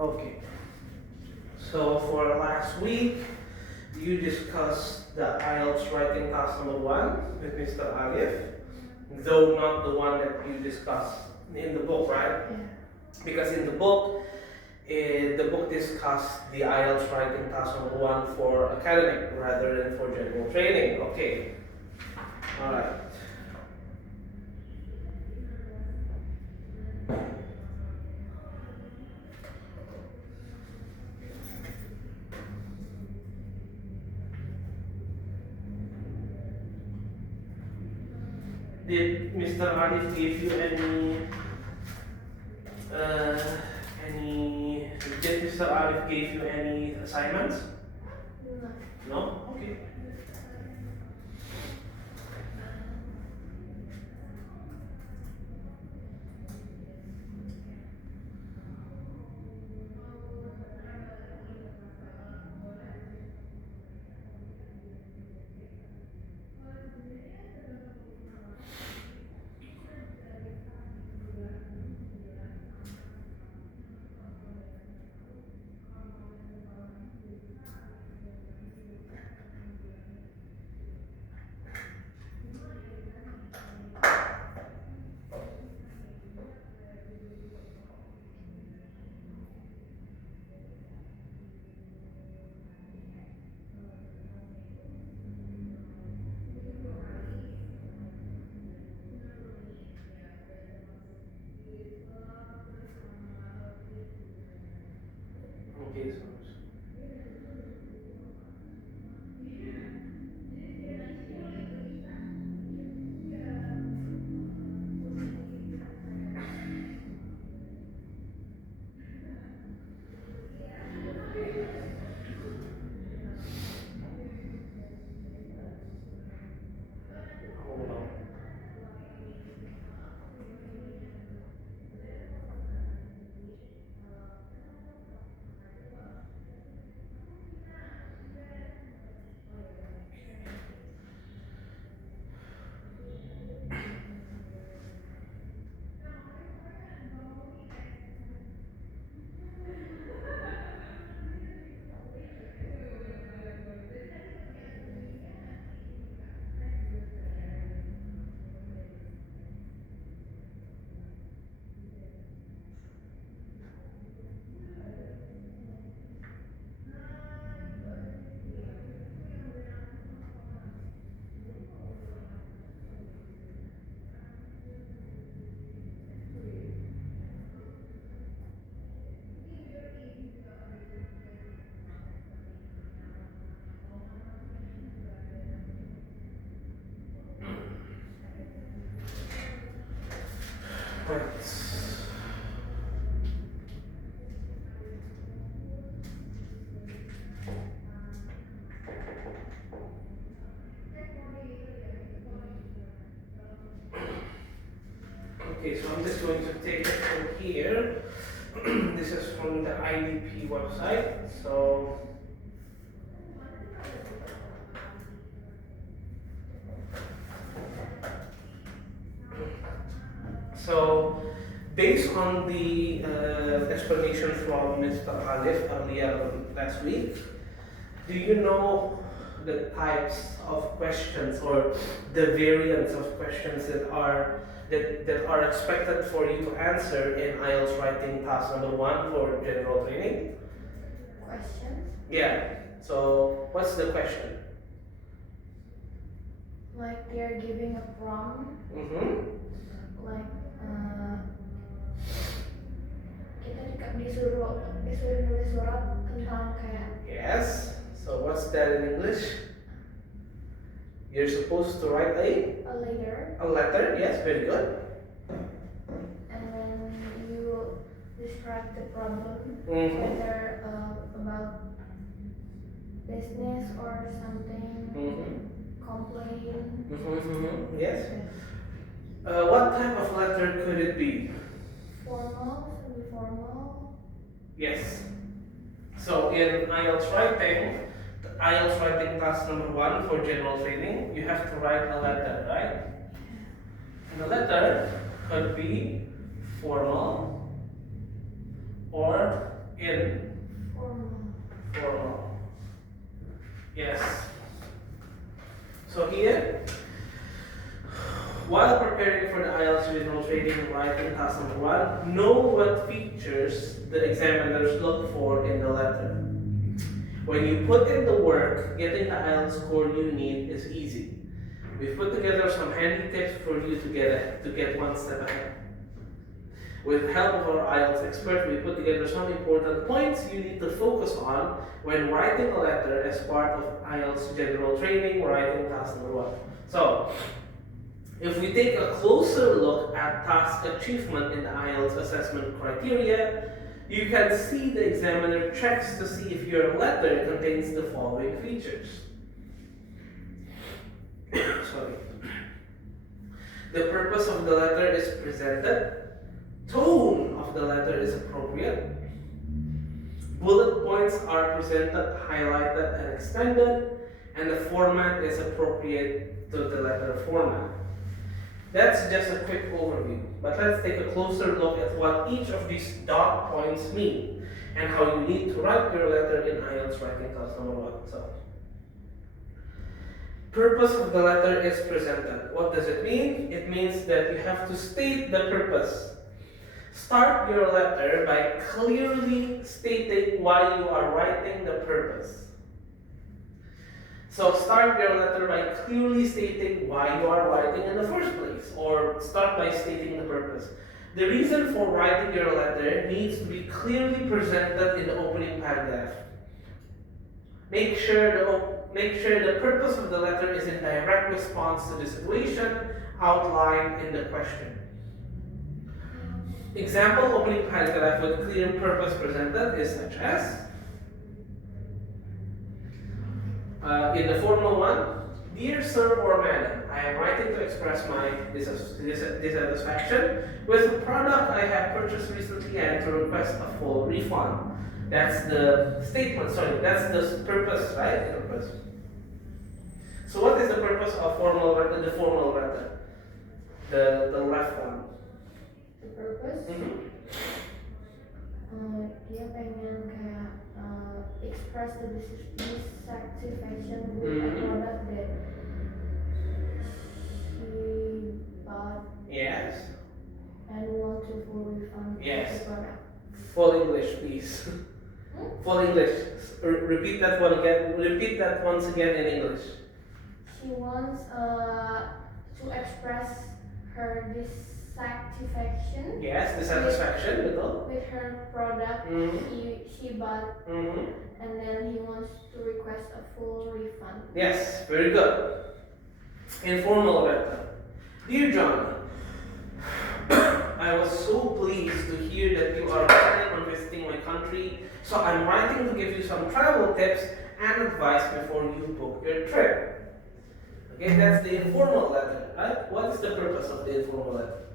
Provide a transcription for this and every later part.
Okay. So for last week, you discussed the IELTS writing task number 1 with Mr. Alif, though not the one that you discussed in the book, right? Yeah. Because in the book discussed the IELTS writing task number 1 for academic rather than for general training. Okay. All right. Did Mr. Alif give you uh, did Mr. Alif give you any assignments? No. No? Okay. Okay, so hold on. Right. Okay, so I'm just going to take it from here. This is from the IDP website. So based on the explanation from Mr. Alif earlier last week, do you know the types of questions or the variants of questions that are expected for you to answer in IELTS writing task number 1 for general training? Questions? Yeah. So what's the question? Like they're giving a prompt. Like kita disuruh nulis surat tentang kayak. Yes. So what's that in English? You're supposed to write a letter. a letter. Yes, very good. And then you describe the problem, whether about business or something, complain. Yes. What type of letter could it be? Formal, semi-formal. Yes. So in IELTS writing, the IELTS writing task number 1 for general training, you have to write a letter, right? And the letter could be formal or in Formal. formal. Yes. So here, while preparing for the IELTS general training writing task number 1, know what features the examiners look for in the letter. When you put in the work, getting the IELTS score you need is easy. We've put together some handy tips for you to get one step ahead. With the help of our IELTS expert, we put together some important points you need to focus on when writing a letter as part of IELTS general training writing task number 1. So, if we take a closer look at task achievement in the IELTS assessment criteria, you can see the examiner checks to see if your letter contains the following features. Sorry. The purpose of the letter is presented. Tone of the letter is appropriate. Bullet points are presented, highlighted, and extended, and the format is appropriate to the letter format. That's just a quick overview, but let's take a closer look at what each of these dot points mean and how you need to write your letter in IELTS writing task number 1. So, purpose of the letter is presented. What does it mean? It means that you have to state the purpose. Start your letter by clearly stating why you are writing the purpose. So start your letter by clearly stating why you are writing in the first place, or start by stating the purpose. The reason for writing your letter needs to be clearly presented in the opening paragraph. Make sure the purpose of the letter is in direct response to the situation outlined in the question. Example opening paragraph with clear purpose presented is such as, in the formal one, dear sir or madam, I am writing to express my dissatisfaction with a product I have purchased recently and to request a full refund. That's the statement, that's the purpose, right? Purpose. So what is the purpose of the formal letter? The left one. The purpose? Dia pengen kayak express the dissatisfaction with a product that she bought. Yes. And want to full refund Yes. the product. Full English, please. Full English. Repeat that one again. Repeat that once again in English. She wants to express her dissatisfaction. Yes, dissatisfaction, betul. With her product she bought, and then he wants to request a full refund. Yes, very good. Informal letter. Dear John, I was so pleased to hear that you are planning on visiting my country, so I'm writing to give you some travel tips and advice before you book your trip. Okay, that's the informal letter, right? What is the purpose of the informal letter?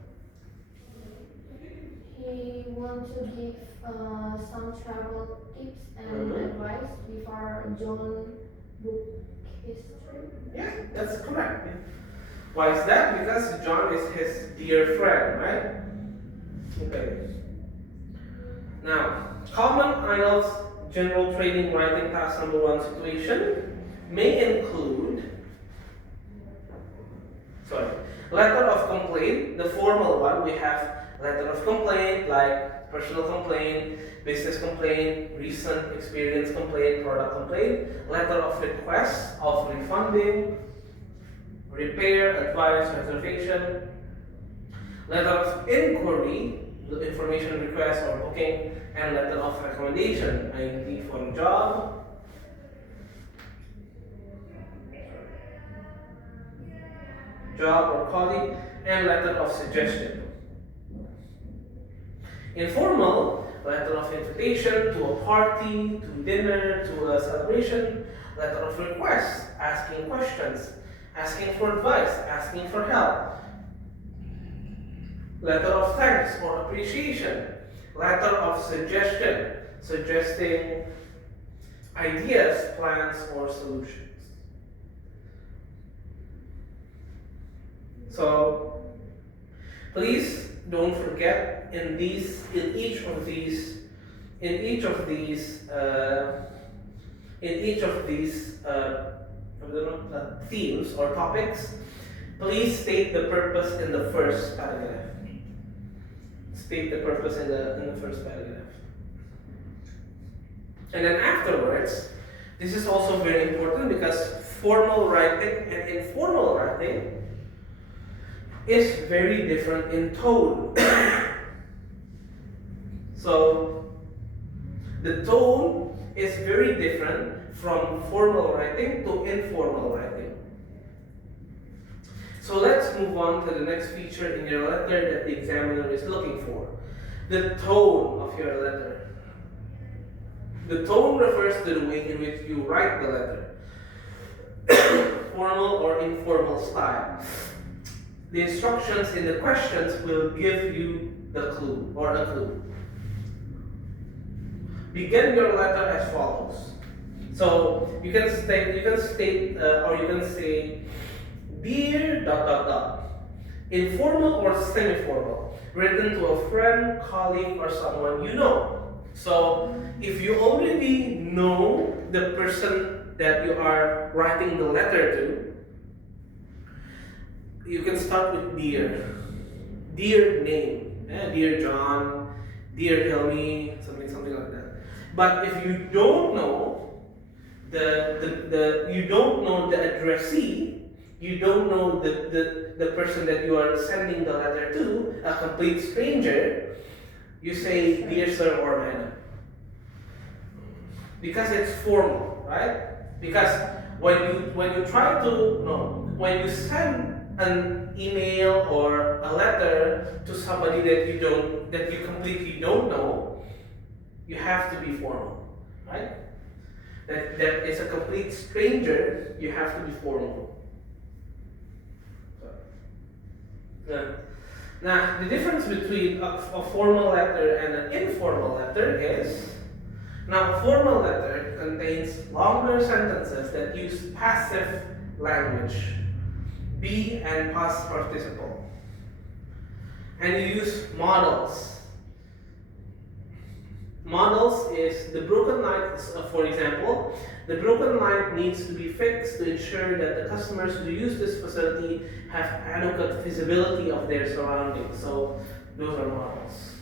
He wants to give some travel tips and advice before John book his trip. Yeah, that's correct. Why is that? Because John is his dear friend, right? Okay. Now, common IELTS general training writing task number 1 situation may include letter of complaint. The formal one, we have letter of complaint like personal complaint, business complaint, recent experience complaint, product complaint, letter of request of refunding, repair, advice, reservation, letter of inquiry, the information request or booking, and letter of recommendation, i.e. for a job, or colleague, and letter of suggestion. Informal, letter of invitation to a party, to dinner, to a celebration, letter of request, asking questions, asking for advice, asking for help, letter of thanks or appreciation, letter of suggestion, suggesting ideas, plans, or solutions. So, please don't forget in each of these in each of these themes or topics, please state the purpose in the first paragraph. State the purpose in the first paragraph. And then afterwards, this is also very important because formal writing and informal writing is very different in tone. So the tone is very different from formal writing to informal writing. So let's move on to the next feature in your letter that the examiner is looking for. The tone of your letter. The tone refers to the way in which you write the letter. Formal or informal style. The instructions in the questions will give you the clue or a clue. Begin your letter as follows. So you can state or you can say, dear ... Informal or semi-formal, written to a friend, colleague, or someone you know. So if you already know the person that you are writing the letter to, you can start with dear. Dear name. Dear John, dear Hilmy, something like that. But if you don't know you don't know the addressee, you don't know the person that you are sending the letter to, a complete stranger, you say dear sir or madam. Because it's formal, right? Because when you send an email or a letter to somebody that you completely don't know, you have to be formal, right? That is a complete stranger, you have to be formal. Now, the difference between a formal letter and an informal letter is, now a formal letter contains longer sentences that use passive language, be and past participle, and you use modals. Models is the broken light, for example, the broken light needs to be fixed to ensure that the customers who use this facility have adequate visibility of their surroundings. So those are models.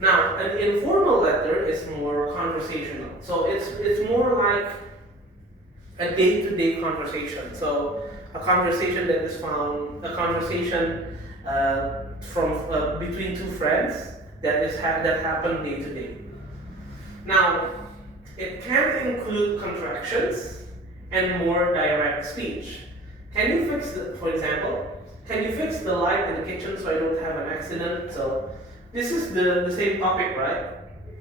Now, an informal letter is more conversational. So it's more like a day-to-day conversation. So a conversation that is found, a conversation from between two friends that happen day to day. Now, it can include contractions and more direct speech. Can you fix for example, can you fix the light in the kitchen so I don't have an accident? So this is the same topic, right?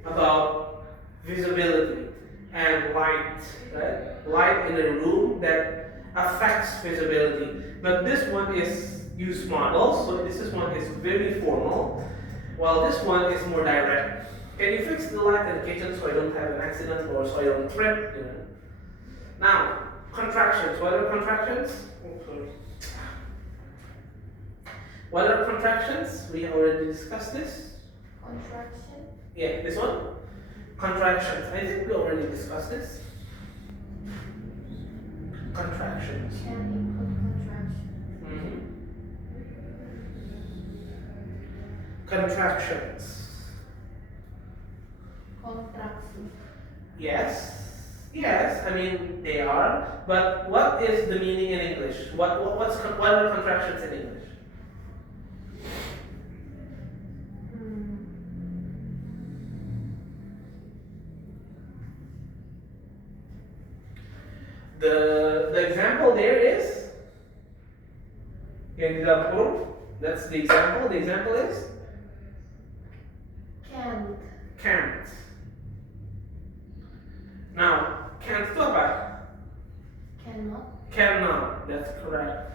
About visibility and light, right? Light in a room that affects visibility. But this one is use models, so this one is very formal, while this one is more direct. Can you fix the light in the kitchen so I don't have an accident or so I don't trip? You know? Now, contractions. What are contractions? What are contractions? We already discussed this. Contraction? Yeah, this one? Contractions. I think we already discussed this. Contractions. Can include contraction. Contractions. Contraction. Yes, I mean they are. But what is the meaning in English? What are contractions in English? The example there is example. That's the example. The example is can't. Now, can't itu apa? Cannot. That's correct.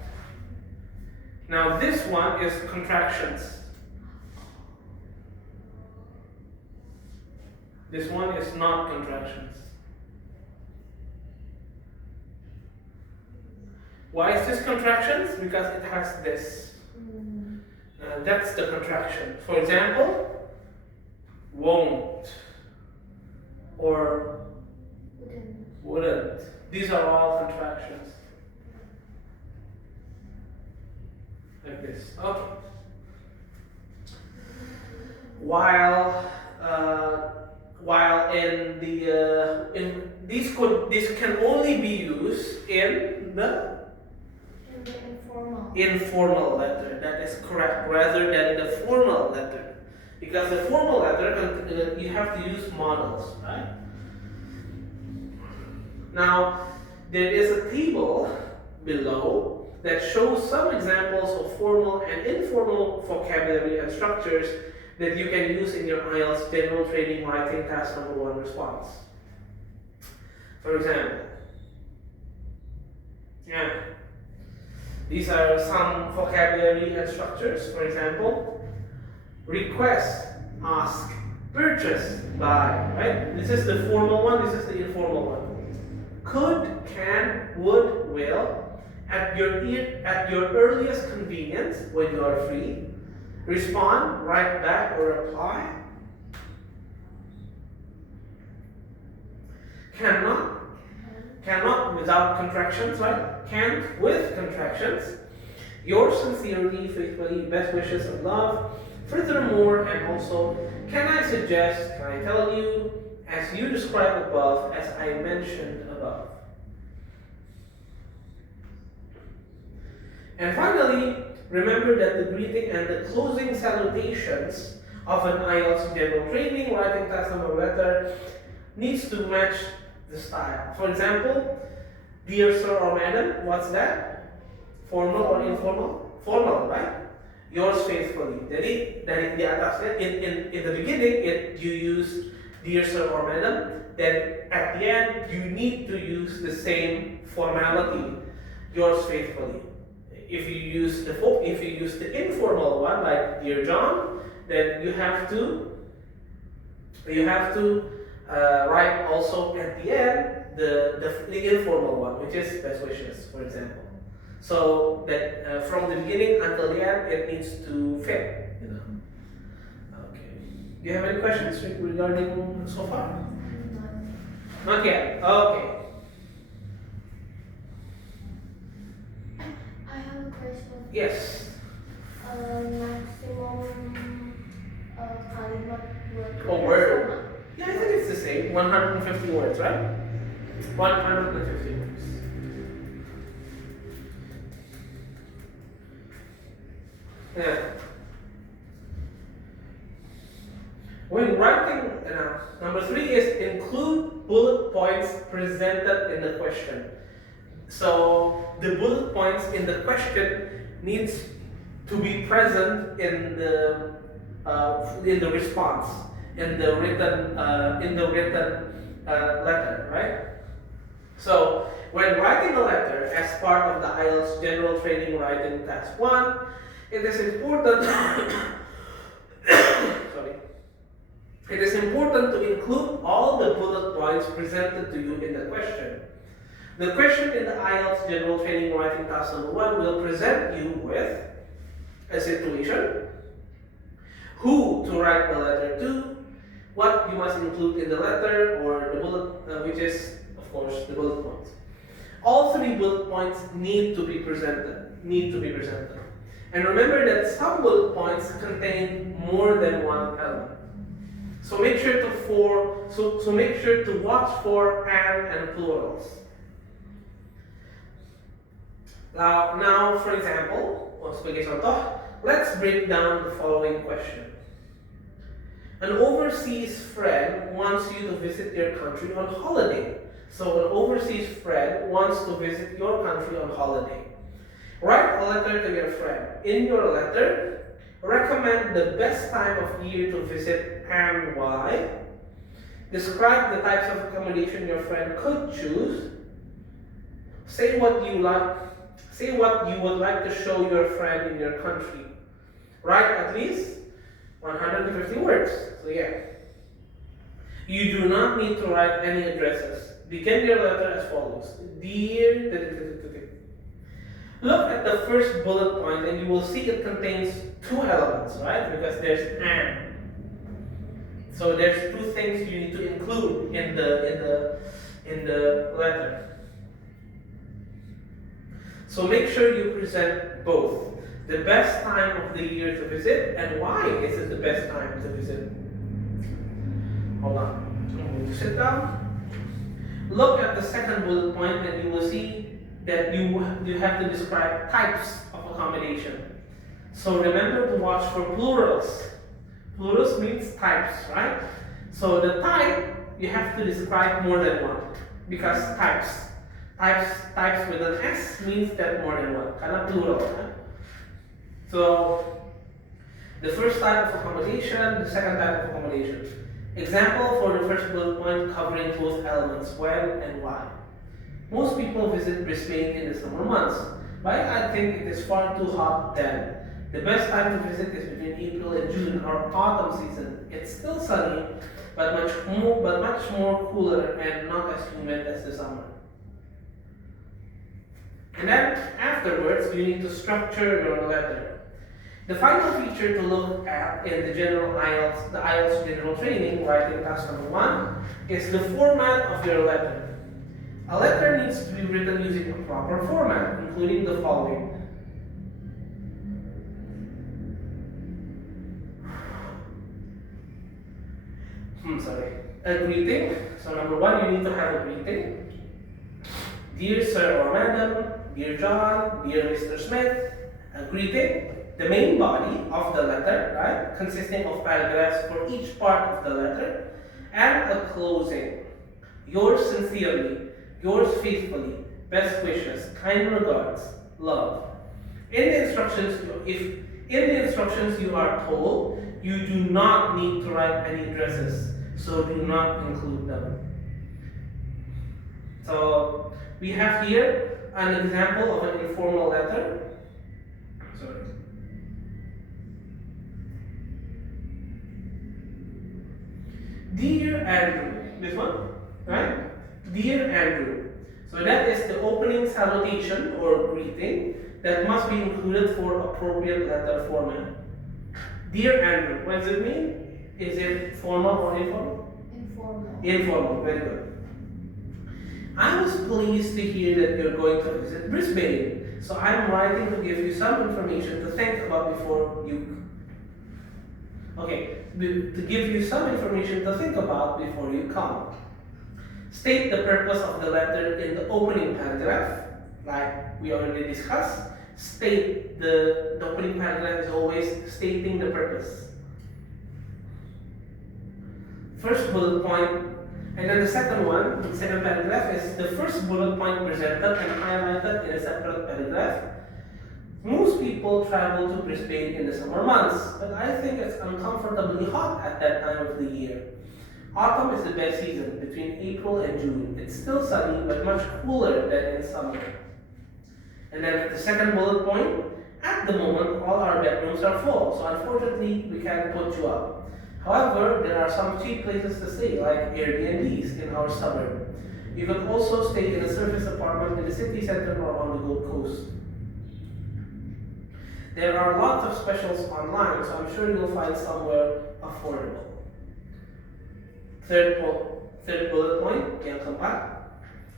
Now this one is contractions. This one is not contractions. Why is this contractions? Because it has this. That's the contraction. For example, won't, or wouldn't. These are all contractions. Like this. Okay. While in the these can only be used in the informal letter. That is correct, rather than the formal letter, because the formal letter you have to use models, right? Now there is a table below that shows some examples of formal and informal vocabulary and structures that you can use in your IELTS general training writing task number 1 response. For example, these are some vocabulary and structures. For example, request, ask, purchase, buy, right? This is the formal one, this is the informal one. Could, can, would, will, at your earliest convenience when you are free. Respond, write back, or reply. Cannot without contractions, right? Can't with contractions. Yours sincerely, faithfully, best wishes of love. Furthermore, and also, can I suggest, can I tell you, as you described above, as I mentioned above. And finally, remember that the greeting and the closing salutations of an IELTS general training writing task number letter needs to match the style. For example, dear sir or madam, what's that? Formal or informal? Formal, right? Yours faithfully. Dari di atasnya, in the beginning, you use dear sir or madam. Then at the end, you need to use the same formality. Yours faithfully. If you use the informal one, like dear John, then you have to write also at the end the informal one, which is best wishes, for example. So that from the beginning until the end, it needs to fit. Okay. Do you have any questions regarding so far? Not yet. Okay. I have a question. Yes. Maximum kalimat word. Word. Yeah, I think it's the same. 150 words, right? 150 words. Yeah. When writing, number 3 is include bullet points presented in the question. So the bullet points in the question needs to be present in the response, in the written letter, right? So when writing a letter as part of the IELTS General Training Writing Task 1, it is important. It is important to include all the bullet points presented to you in the question. The question in the IELTS General Training Writing Task number 1 will present you with a situation, who to write the letter to, what you must include in the letter, or the bullet, which is, of course, the bullet points. All 3 bullet points need to be presented. And remember that some bullet points contain more than one element. So make sure to watch for and plurals. Now, for example, sebagai contoh, let's break down the following question. An overseas friend wants you to visit your country on holiday. So an overseas friend wants to visit your country on holiday. Write a letter to your friend. In your letter, recommend the best time of year to visit and why. Describe the types of accommodation your friend could choose. Say what you would like to show your friend in your country. Write at least 150 words. So yeah. You do not need to write any addresses. Begin your letter as follows. Dear... Look at the first bullet point and you will see it contains 2 elements, right? Because there's an. So there's two things you need to include in the letter. So make sure you present both. The best time of the year to visit, and why is it the best time to visit? Hold on. I'm going to sit down. Look at the second bullet point and you will see that you have to describe types of accommodation. So remember to watch for plurals. Plurals means types, right? So the type, you have to describe more than one. Because types with an S means that more than one. Kind of plural. Huh? So the first type of accommodation, the second type of accommodation. Example for the first bullet point covering both elements, when and why. Most people visit Brisbane in the summer months, but I think it is far too hot then. The best time to visit is between April and June, or autumn season. It's still sunny, but much more cooler and not as humid as the summer. And then afterwards, you need to structure your letter. The final feature to look at in the IELTS general training, writing task number 1, is the format of your letter. A letter needs to be written using a proper format, including the following. A greeting. So number 1, you need to have a greeting. Dear Sir or Madam, Dear John, Dear Mr. Smith. A greeting. The main body of the letter, right, consisting of paragraphs for each part of the letter, and a closing. Yours sincerely, yours faithfully, best wishes, kind regards, love. In the instructions, if in the instructions you are told you do not need to write any addresses, so do not include them. So we have here an example of an informal letter. Sorry. Dear Andrew, this one, right? Dear Andrew. So that is the opening salutation or greeting that must be included for appropriate letter format. Dear Andrew, what does it mean? Is it formal or informal? Informal. Informal, very good. I was pleased to hear that you're going to visit Brisbane, so I'm writing to give you some information to think about before you. Okay, to give you some information to think about before you come. State the purpose of the letter in the opening paragraph, like we already discussed. State the opening paragraph is always stating the purpose. First bullet point, and then the second one, the second paragraph, is the first bullet point presented and highlighted in a separate paragraph. Most people travel to Brisbane in the summer months, but I think it's uncomfortably hot at that time of the year. Autumn is the best season, between April and June. It's still sunny, but much cooler than in summer. And then the second bullet point, at the moment, all our bedrooms are full, so unfortunately, we can't put you up. However, there are some cheap places to stay, like Airbnbs in our suburb. You can also stay in a service apartment in the city center or on the Gold Coast. There are lots of specials online, so I'm sure you'll find somewhere affordable. Third bullet point, welcome back.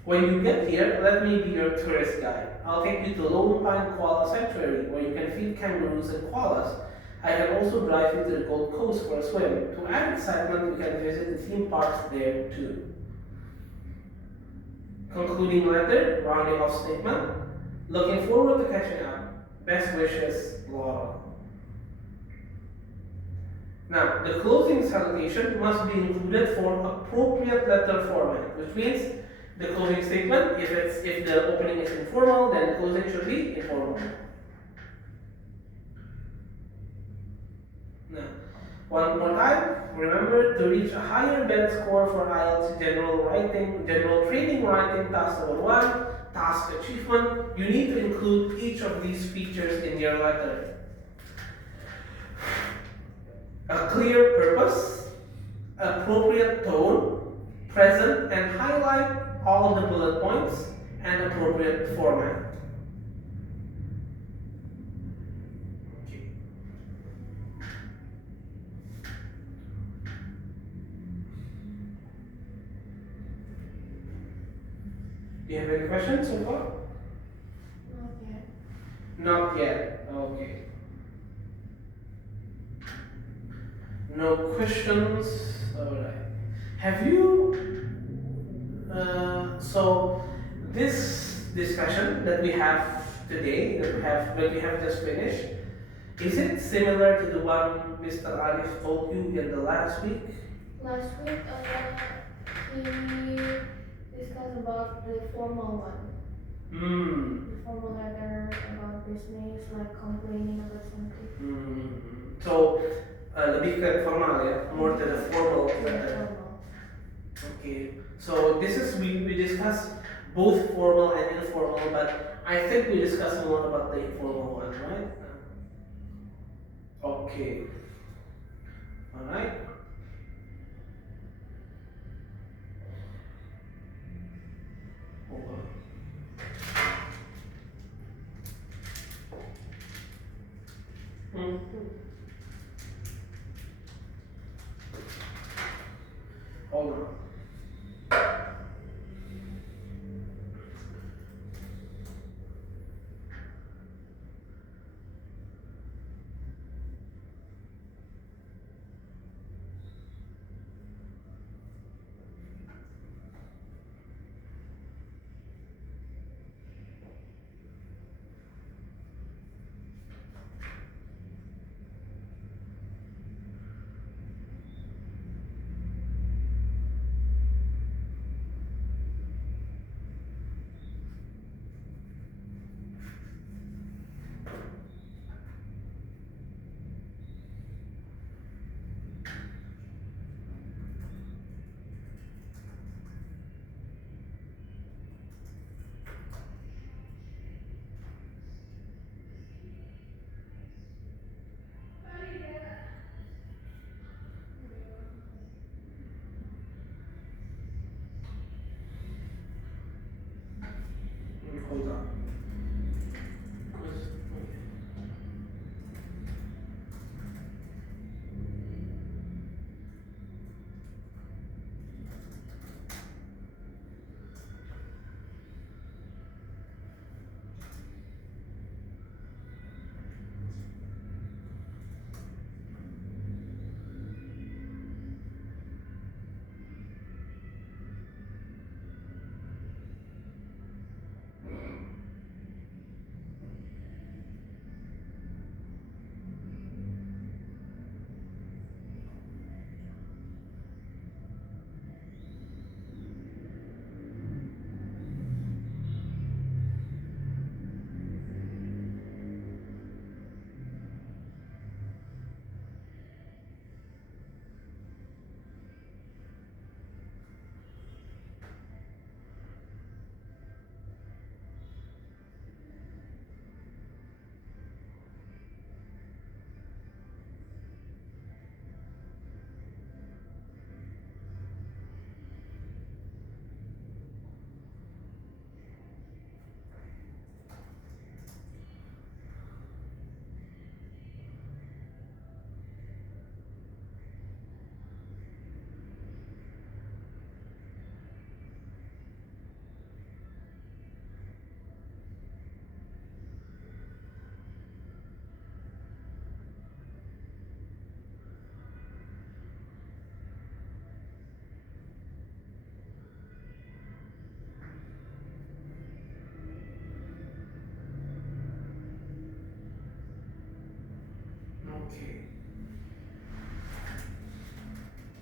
When you get here, let me be your tourist guide. I'll take you to Lone Pine Koala Sanctuary, where you can feed kangaroos and koalas. I can also drive you to the Gold Coast for a swim. To add excitement, we can visit the theme parks there too. Concluding letter, rounding off statement. Looking forward to catching up. Best wishes, Laura. Now, the closing salutation must be included for appropriate letter format, which means the closing statement, if the opening is informal, then the closing should be informal. Now, one more time, remember to reach a higher band score for IELTS general training writing task number 1, task achievement, you need to include each of these features in your letter. A clear purpose, appropriate tone, present and highlight all the bullet points, and appropriate format. Okay. Do you have any questions so far? Not yet. Not yet. Okay. No questions. Alright. Have you so this discussion that we have today, that we have just finished, is it similar to the one Mr. Arif told you in the last week? Last week, he discussed about the formal one. The formal letter about business, like complaining about something. So lebih ke formal ya, more to the formal letter. Formal. Okay. So this is we discuss both formal and informal, but I think we discuss more about the informal one, right? Okay. All right. Hold on. Hold on. Hold on. Okay.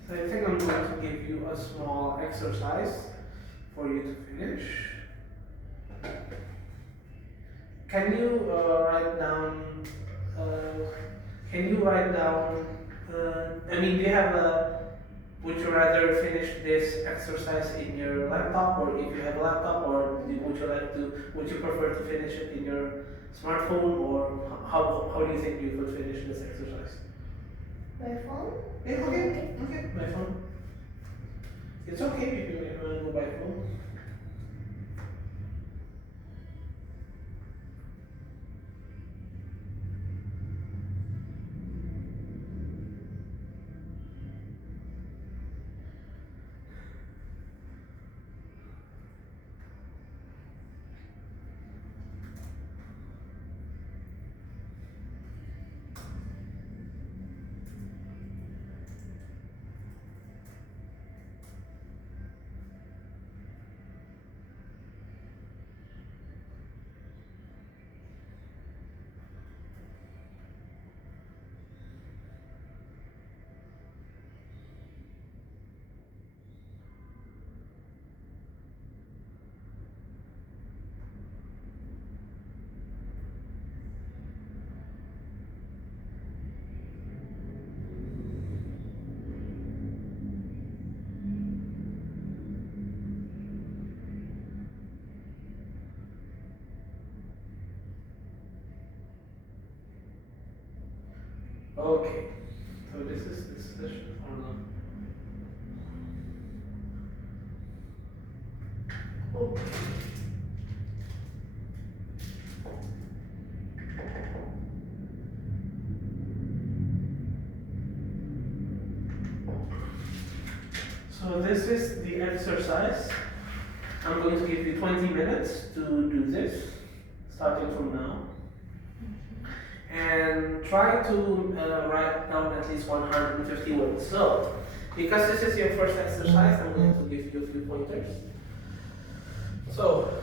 So I think I'm going to give you a small exercise for you to finish. Can you write down? Can you write down? I mean, do you have a? Would you rather finish this exercise in your laptop, or if you have a laptop, or would you like to? Would you prefer to finish it in your smartphone, or how do you think you could finish this exercise? By phone? Yeah, okay, by phone. It's okay if you want to go by phone. Okay. So this is this session or not? Okay. So this is the exercise. I'm going to give you 20 minutes to do this, starting from now. And try to write down at least 150 words. So, because this is your first exercise, I'm going to give you a few pointers. So,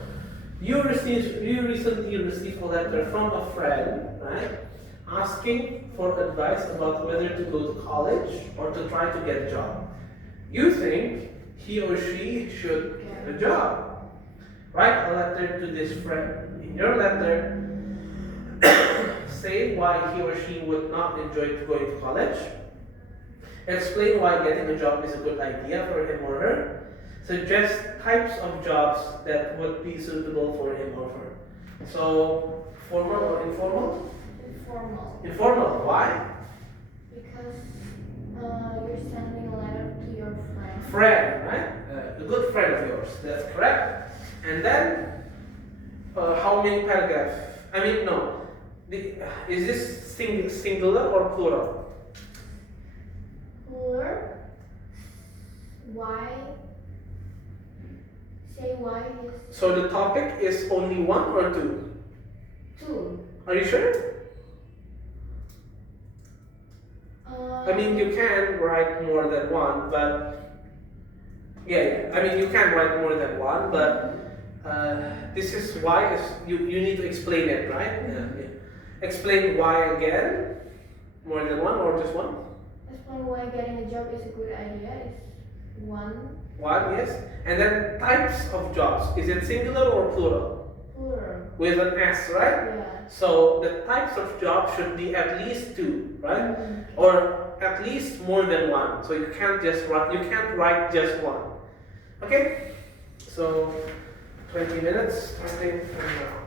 you recently received a letter from a friend, right? Asking for advice about whether to go to college or to try to get a job. You think he or she should get a job. Write a letter to this friend. In your letter, say why he or she would not enjoy going to college. Explain why getting a job is a good idea for him or her. Suggest types of jobs that would be suitable for him or her. So, formal or informal? Informal. Informal. Why? Because you're sending a letter to your friend. Friend, right? A good friend of yours. That's correct. And then, how many paragraphs? I mean, no. Is this singular or plural? Plural. Why? Say why is. So the topic is only one or two? Two. Are you sure? I mean, you can write more than one, but yeah. I mean, you can write more than one, but this is why. You need to explain it, right? Yeah. Explain why again. More than one or just one? Explain why getting a job is a good idea is one. One, yes. And then types of jobs. Is it singular or plural? Plural. With an S, right? Yeah. So the types of jobs should be at least two, right? Or at least more than one. So you can't write just one. Okay? So 20 minutes, starting from now.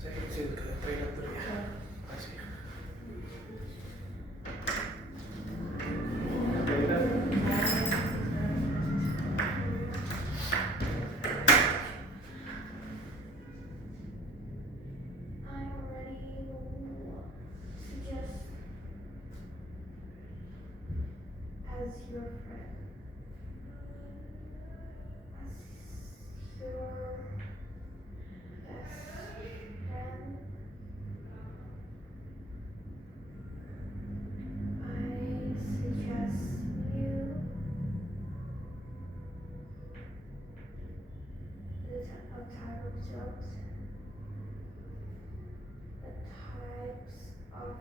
Saya kecil ke toilet dulu ya. Makasih. I already suggest as your friend, as your best friend, I suggest you the type of jokes, the types of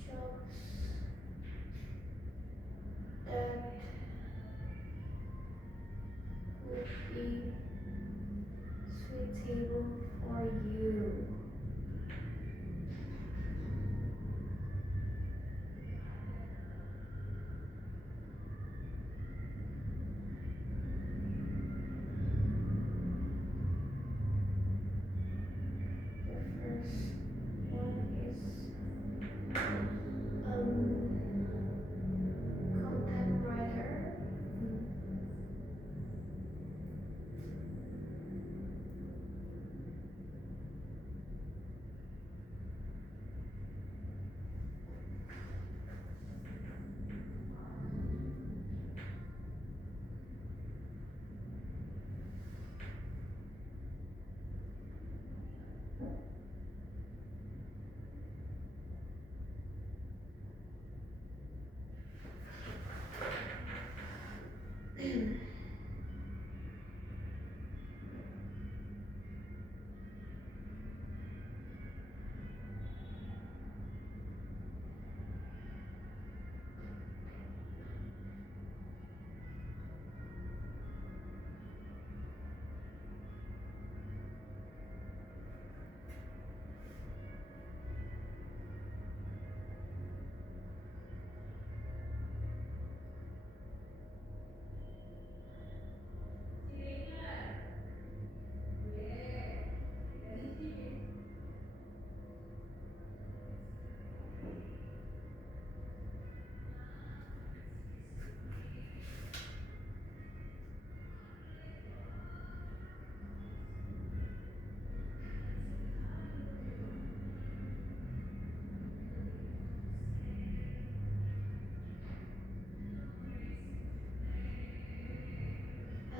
jokes that would be suitable for you. The first one is content writer.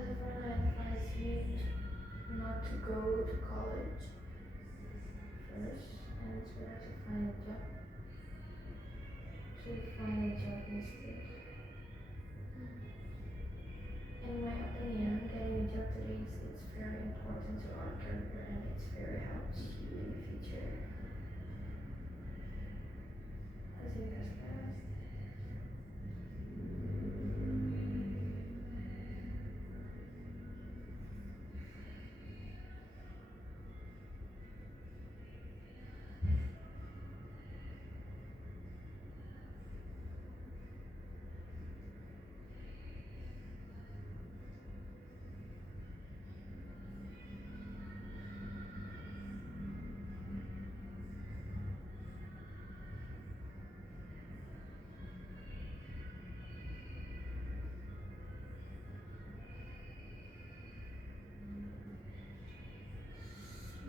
As a friend, I advise you not to go to college first, and it's better to find a job. Instead. In my opinion, getting a job today is very important to our career, and it's very helps you in the future. As you discussed.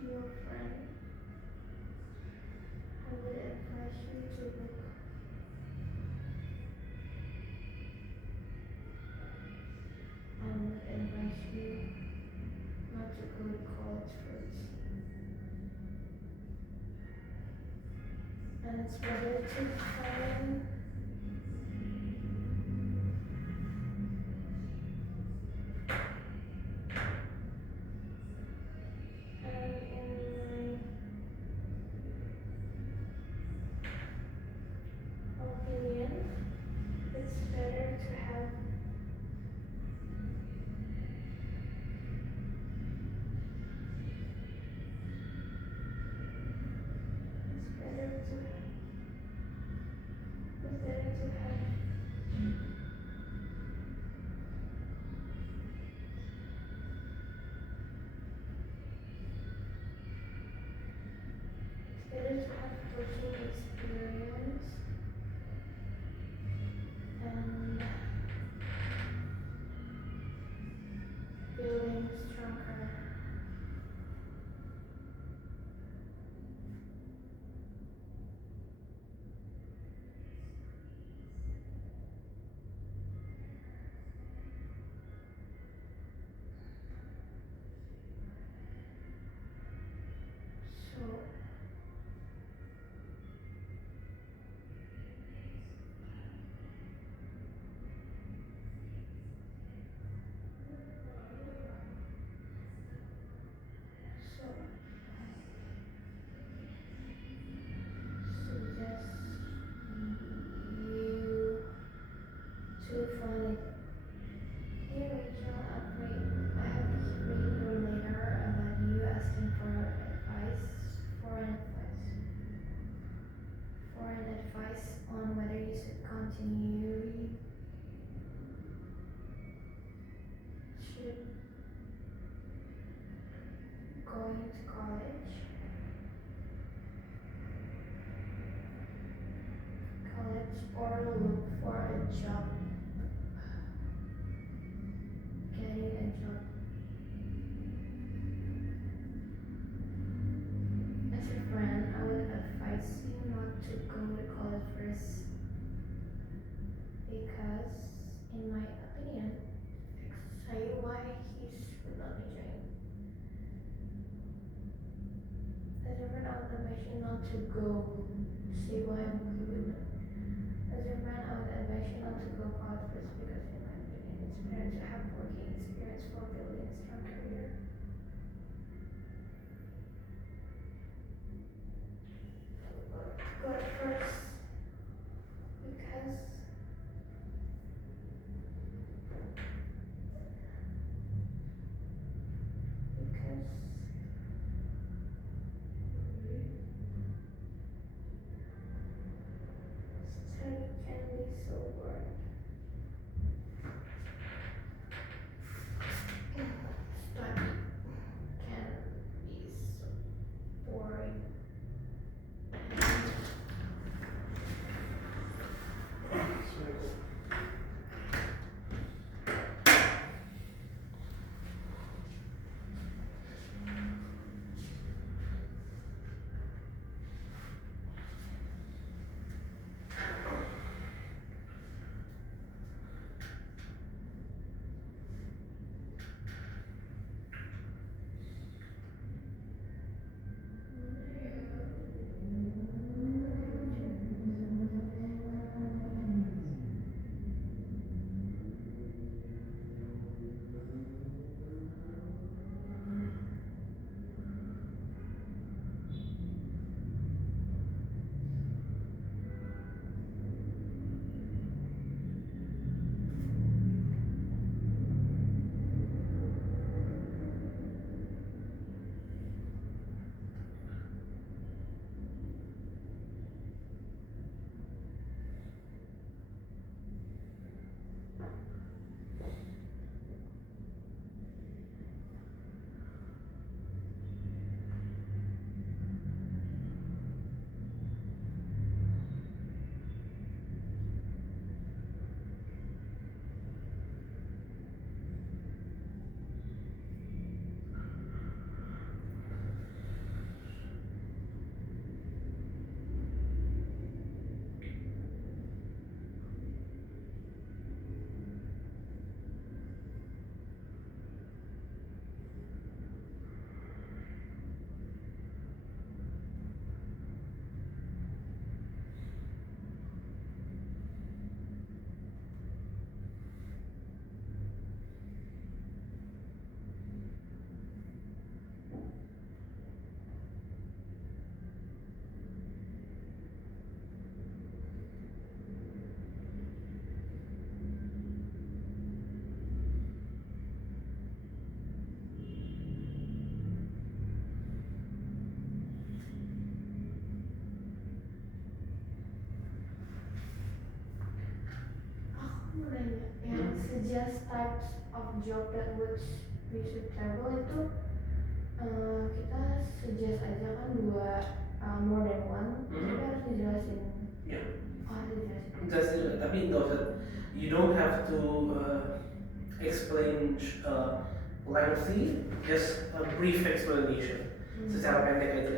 Your friend, I would advise you to look. I would advise you not to go to college first. And it's better to find in my opinion, it's better to have coaching experience and feeling stronger. So suggest you to find it. Dear Rachel, I have read your letter about you asking for advice, for an advice on whether you should continue should going to college or look for a job, getting a job. As a friend, I would advise you not to go to college first because, in my opinion, say why he's not enjoying. As a friend, I would advise you not to go. Say why he would not. As a friend, I would advise you not to go college first because, in my opinion, it's better to have working experience for building a strong career. Go at first because study can be so boring. Study can be so boring. Yang suggest types of job that which we should travel itu kita suggest aja kan 2 more than one, Mhm. tapi harus dijelasin. Yeah. Oh, harus dijelasin. Just tapi nggak usah. You don't have to explain lengthy. Just a brief explanation. Secara pendek aja.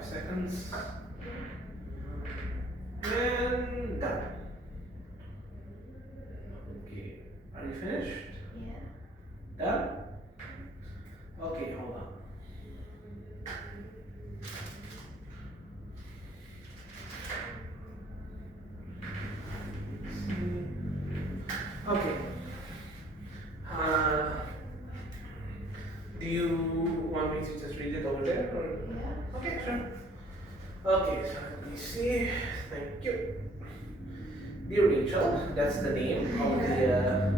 5 seconds. And done. Okay, are you finished? Yeah. Done? Okay, hold on. Okay. Do you want me to just read it over there? Or? Yeah. Okay, sure. Okay, so let me see. Thank you. Dear Rachel, that's the name of the.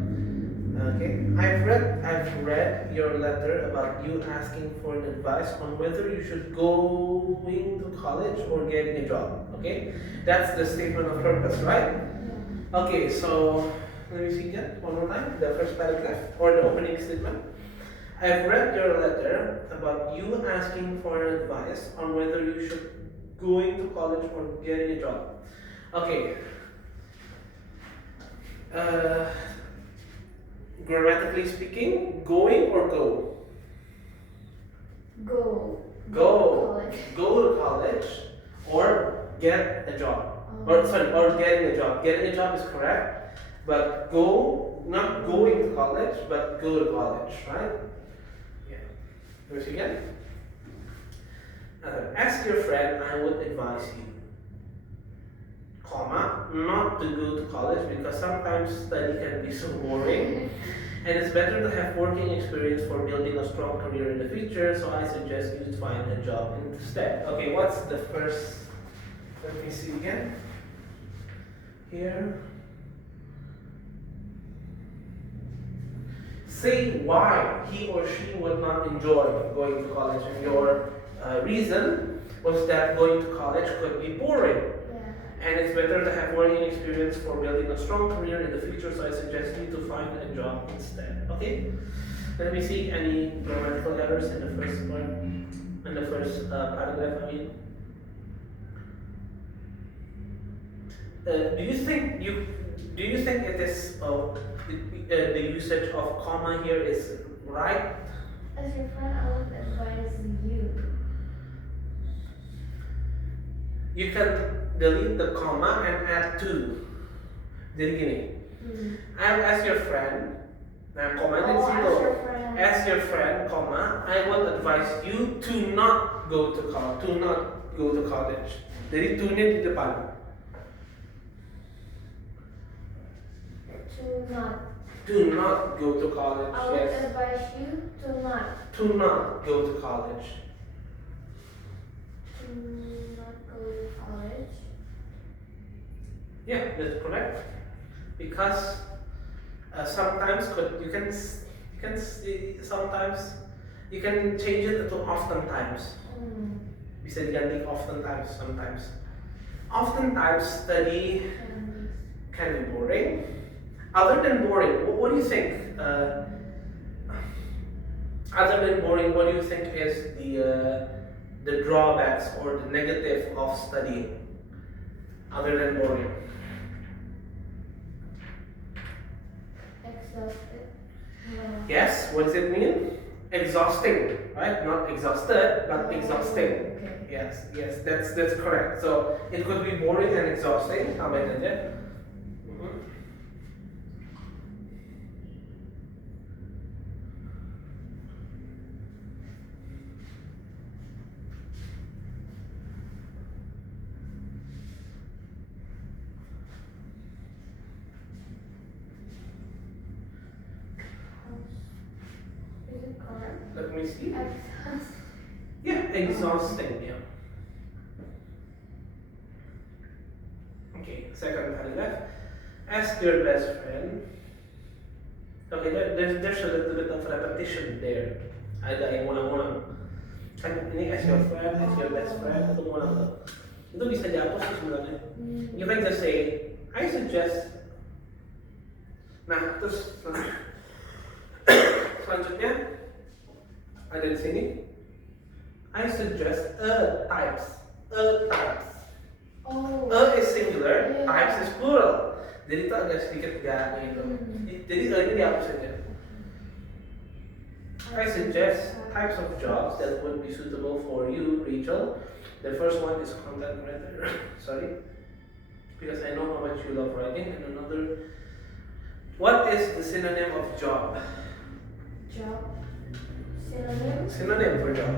Okay, I've read your letter about you asking for an advice on whether you should going to college or getting a job. Okay, that's the statement of purpose, right? Yeah. Okay, so let me see again one more time. The first paragraph or the opening statement. I've read your letter about you asking for an advice on whether you should going to college or getting a job. Okay. Grammatically speaking, going or go? Go. Go. College. Go to college or get a job. Or getting a job. Getting a job is correct, but go, not going to college, but go to college, right? Yeah. Verse again. Ask your friend, I would advise you, comma, not to go to college because sometimes study can be so boring. And it's better to have working experience for building a strong career in the future, so I suggest you to find a job instead. Okay, what's the first? Let me see again. Here. Say why he or she would not enjoy going to college, and your reason was that going to college could be boring. And it's better to have working experience for building a strong career in the future, so I suggest you to find a job instead. Okay? Let me see any grammatical errors in the first part, in the first paragraph, I mean. Do you think it is the usage of comma here is right? As your friend, I would advise you. You can delete the comma and add to. Jadi gini, as your friend, nah comma di situ. As your friend, comma, I would advise you to not go to college. Jadi to-nya di depan. Do not go to college. I would advise you to not go to college. To not go to college. Yeah, that's correct. Because sometimes sometimes you can change it to oftentimes. Bisa diganti oftentimes, sometimes. Oftentimes study can be boring. Other than boring, what do you think? Other than boring, what do you think is the drawbacks or the negative of studying? Other than boring. Exhausted. Yes, what does it mean? Exhausting, right? Not exhausted, but exhausting. Okay. Yes, that's correct. So it could be boring and exhausting. Tambahin aja. Is it correct? Let me see. Exhausted. Yeah, exhausting. Yeah. Okay, second paragraph. Ask your best friend. Okay, there's a little bit of repetition there. Ada yang ulang-ulang. Kan ini ask your friend, ask your best friend, itu ulang tuh. Itu bisa dihapus sih sebenarnya. You can just say, I suggest. Nah, terus selanjutnya ada di sini. I suggest types. Oh. Is singular, Yeah. types is plural. Jadi itu agak sedikit gak gitu. Jadi ini dihapus aja. I I suggest types of jobs that would be suitable for you, Rachel. The first one is content writer. Sorry, because I know how much you love writing. And another, what is the synonym of job? Job. Synonym. Synonym for job.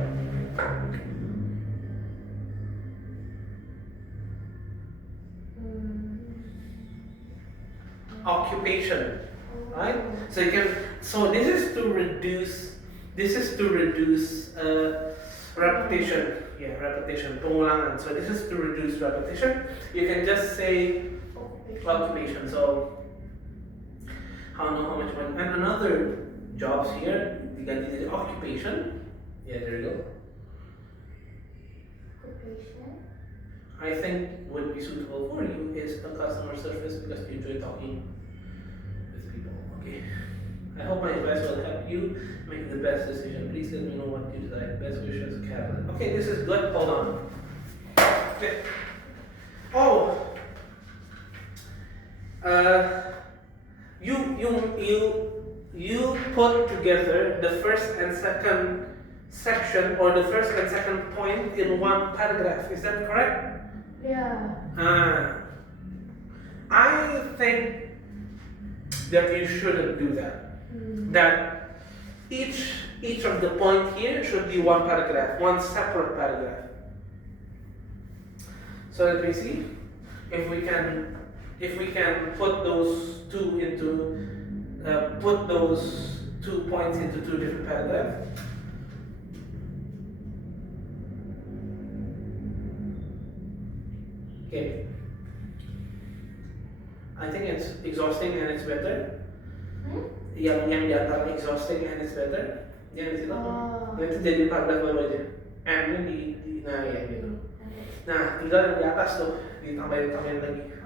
Occupation, right? So you can. So this is to reduce. This is to reduce repetition. Yeah, repetition. Pengulangan. So this is to reduce repetition. You can just say occupation. So how know how much money. And another jobs here. Diganti jadi occupation. Yeah, there you go. Occupation. I think would be suitable for you is a customer service because you enjoy talking with people. Okay. I hope my advice will help you make the best decision. Please let me know what you decide. Best wishes, Carolyn. Okay, this is good. Hold on. Okay. Oh. You put together the first and second section or the first and second point in one paragraph. Is that correct? Yeah. I think that you shouldn't do that. That each of the point here should be one paragraph, one separate paragraph. So let me see if we can put those put those 2 points into 2 different paragraphs. Okay. I think it's exhausting and it's better. Yang di antara exhausting and it's better. Yang di situ. Nanti jadi paragraf baru aja. And-nya di nah ya gitu. Nah, tinggal yang di atas tuh ditambahin lagi.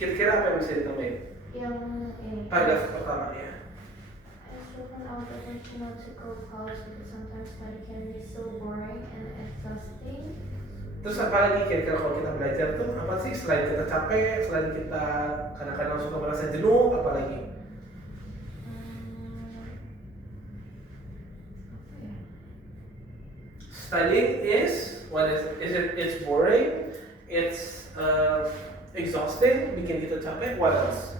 Kira-kira apa yang bisa ditambahin? Yang ini. Paragraf pertama ya. Out of not to go college because sometimes study can be so boring and exhausting. Terus apa lagi kira-kira kalau kita belajar tuh apa sih selain kita capek, selain kita kadang-kadang suka merasa jenuh, apa lagi? Studying is what is it? It's boring, it's exhausting, bikin kita capek. What else?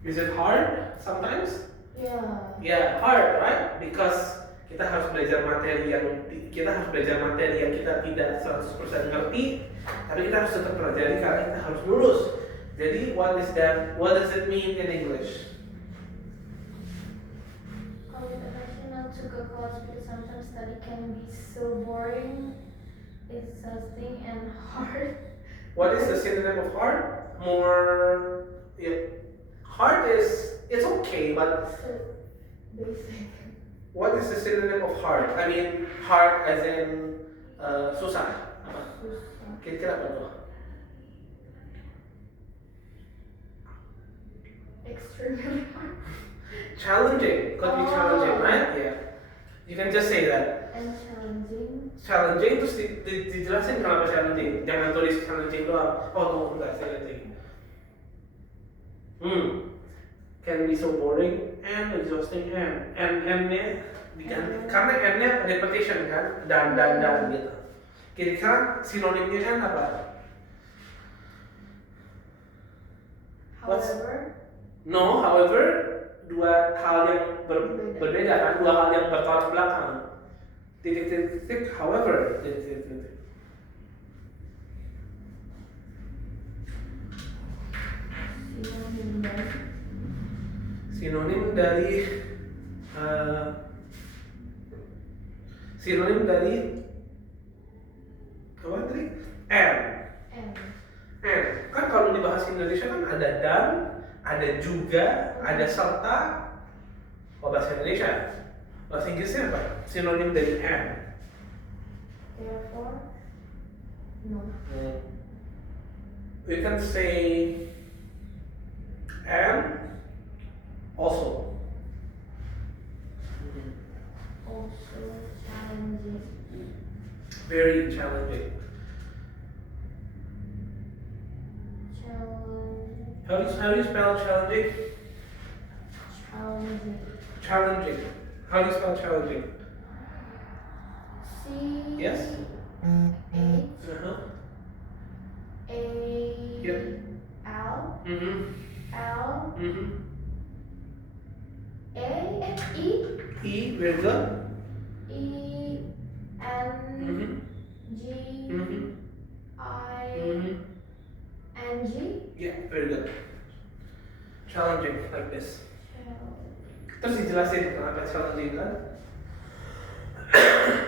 Is it hard sometimes? Yeah. Yeah, hard, right? Because kita harus belajar materi yang kita tidak 100% ngerti, tapi kita harus tetap pelajari karena kita harus lulus. Jadi what is that? What does it mean in English? Not to go college because sometimes study can be so boring, exhausting, and hard. What is the synonym of hard? More, yeah. Hard is it's okay, but so basic. What is the synonym of hard? I mean, hard as in susah. Apa? Kira-kira apa tuh? Extremely hard. Challenging. Could be challenging, right? Yeah. You can just say that. And challenging. Challenging terus dijelasin kenapa challenging. Jangan tulis challenging doang. Oh, no, enggak challenging. Can be so boring and exhausting and-nya diganti karena and-nya repetition kan dan gitu. Kira-kira sinonimnya kan apa? However, dua hal yang berbeda kan, dua hal yang bertolak belakang. Titik, however, titik. Sinonim dari apa tadi? And. Kan kalau di bahasa Indonesia kan ada dan, ada juga, ada serta. Kalau bahasa Indonesia, bahasa Inggrisnya apa? Sinonim dari and. Therefore, no. We can say and also. Also challenging. Very challenging. Challenging. How do you spell challenging? Challenging. Challenging. How do you spell challenging? C Yes? H Uh-huh. A Yep. L Mm-hmm. L Mm-hmm. E E, very good. E N Mm-hmm. G Mm-hmm. I Mm-hmm. N G. Yeah, very good. Challenging, like this. Terus dijelasin kenapa challenging kan?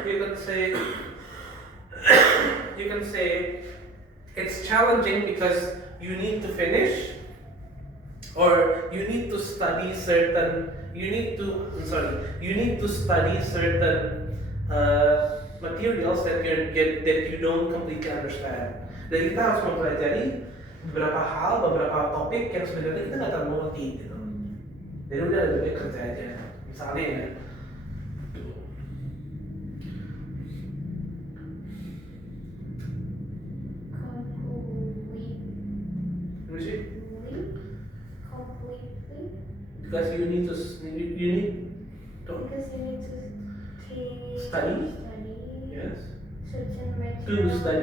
You can say it's challenging because you need to finish or you need to study certain you need to study certain materials that you don't completely understand. Dan kita harus mempelajari beberapa topik yang sebenarnya kita nggak terlalu ngerti gitu. Jadi udah lebih baik kerja aja. Misalnya ya. Completely. Because you need to Because you need to study. study Yes. certain To material. study.